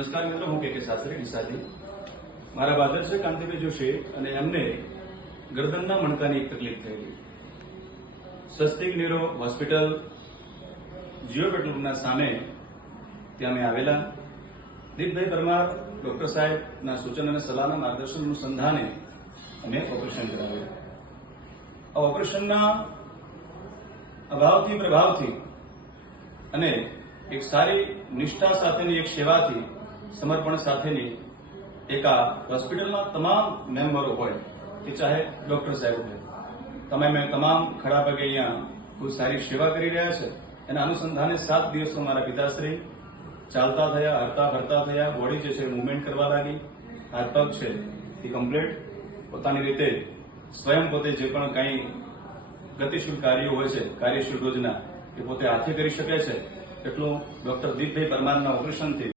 નમસ્કાર મિત્રો, હું કે શાસ્ત્રી ડીસાથી. મારા ફાધર છે કાંતિભાઈ જોશી અને એમને ગરદનના મણકાની એક તકલીફ થયેલી. સ્વસ્તિક ન્યુરો હોસ્પિટલ જીઓ પેટ્રોલ પંપના સામે ત્યાં અમે આવેલા. દીપભાઈ પરમાર ડોક્ટર સાહેબના સૂચન અને સલાહના માર્ગદર્શન અનુસંધાને અમે ઓપરેશન કરાવ્યું. આ ઓપરેશનના અભાવથી પ્રભાવથી અને એક સારી નિષ્ઠા સાથેની એક સેવાથી સમર્પણ સાથેની એક આ હોસ્પિટલના તમામ મેમ્બરો હોય કે ચાહે ડોક્ટર સાહેબ હોય, તમામ ખડા પગે અહીંયા ખૂબ સારી સેવા કરી રહ્યા છે. એના અનુસંધાને 7 દિવસમાં મારા પિતાશ્રી ચાલતા થયા, હરતા ફરતા થયા, બોડી જે છે મુવમેન્ટ કરવા લાગી, હાથ પગ છે એ કમ્પ્લીટ પોતાની રીતે સ્વયં પોતે જે પણ કંઈ ગતિશીલ કાર્યો હોય છે, કાર્યશીલ રોજના, એ પોતે હાથે કરી શકે છે. એટલું ડોક્ટર દીપભાઈ પરમારના ઓપરેશનથી